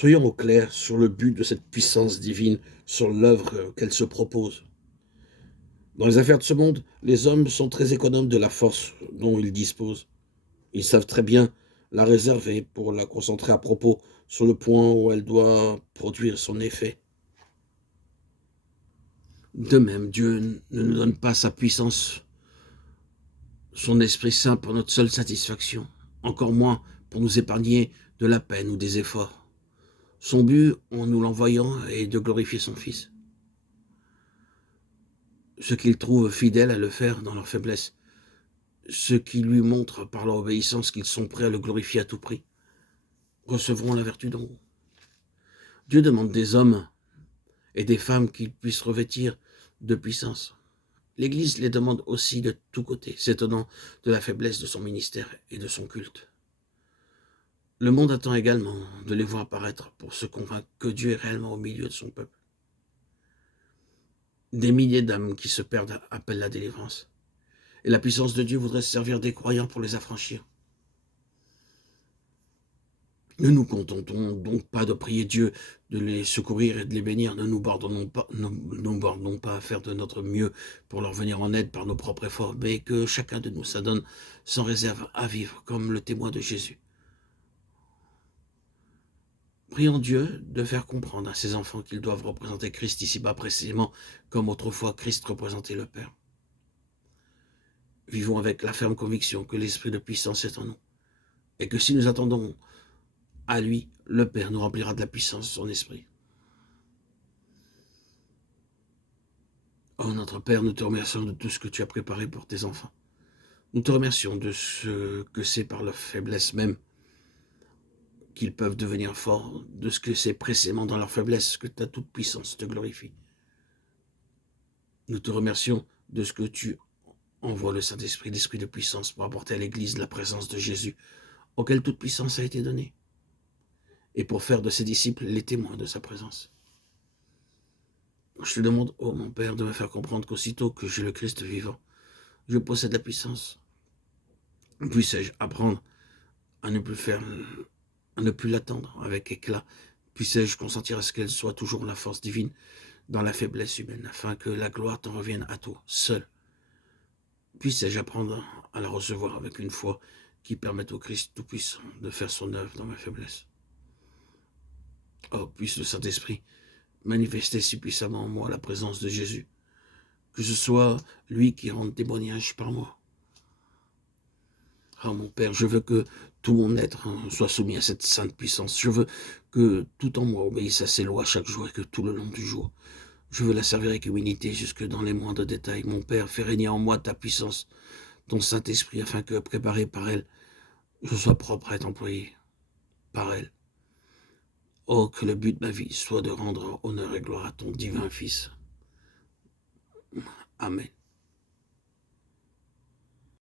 Soyons au clair sur le but de cette puissance divine, sur l'œuvre qu'elle se propose. Dans les affaires de ce monde, les hommes sont très économes de la force dont ils disposent. Ils savent très bien la réserver pour la concentrer à propos sur le point où elle doit produire son effet. De même, Dieu ne nous donne pas sa puissance, son Esprit Saint pour notre seule satisfaction, encore moins pour nous épargner de la peine ou des efforts. Son but, en nous l'envoyant, est de glorifier son Fils. Ceux qu'il trouve fidèles à le faire dans leur faiblesse, ceux qui lui montrent par leur obéissance qu'ils sont prêts à le glorifier à tout prix, recevront la vertu d'en haut. Dieu demande des hommes et des femmes qu'ils puissent revêtir de puissance. L'Église les demande aussi de tous côtés, s'étonnant de la faiblesse de son ministère et de son culte. Le monde attend également de les voir apparaître pour se convaincre que Dieu est réellement au milieu de son peuple. Des milliers d'âmes qui se perdent appellent la délivrance. Et la puissance de Dieu voudrait se servir des croyants pour les affranchir. Ne nous contentons donc pas de prier Dieu, de les secourir et de les bénir. Ne nous bornons pas à faire de notre mieux pour leur venir en aide par nos propres efforts, mais que chacun de nous s'adonne sans réserve à vivre comme le témoin de Jésus. Prions Dieu de faire comprendre à ses enfants qu'ils doivent représenter Christ ici-bas précisément comme autrefois Christ représentait le Père. Vivons avec la ferme conviction que l'esprit de puissance est en nous et que si nous attendons à lui, le Père nous remplira de la puissance de son esprit. Oh notre Père, nous te remercions de tout ce que tu as préparé pour tes enfants. Nous te remercions de ce que c'est par leur faiblesse même qu'ils peuvent devenir forts, de ce que c'est précisément dans leur faiblesse que ta toute puissance te glorifie. Nous te remercions de ce que tu envoies le Saint-Esprit, l'Esprit de puissance, pour apporter à l'Église la présence de Jésus, auquel toute puissance a été donnée, et pour faire de ses disciples les témoins de sa présence. Je te demande, ô mon Père, de me faire comprendre qu'aussitôt que j'ai le Christ vivant, je possède la puissance. Puisse-je apprendre à ne plus l'attendre avec éclat. Puisse-je consentir à ce qu'elle soit toujours la force divine dans la faiblesse humaine, afin que la gloire t'en revienne à toi, seul. Puisse-je apprendre à la recevoir avec une foi qui permette au Christ Tout-Puissant de faire son œuvre dans ma faiblesse. Oh, puisse le Saint-Esprit manifester si puissamment en moi la présence de Jésus, que ce soit lui qui rende témoignage par moi. Oh mon Père, je veux que tout mon être soit soumis à cette sainte puissance. Je veux que tout en moi obéisse à ses lois chaque jour et que tout le long du jour, je veux la servir avec humilité jusque dans les moindres détails. Mon Père, fais régner en moi ta puissance, ton Saint-Esprit, afin que, préparé par elle, je sois propre à être employé par elle. Oh, que le but de ma vie soit de rendre honneur et gloire à ton divin Fils. Amen.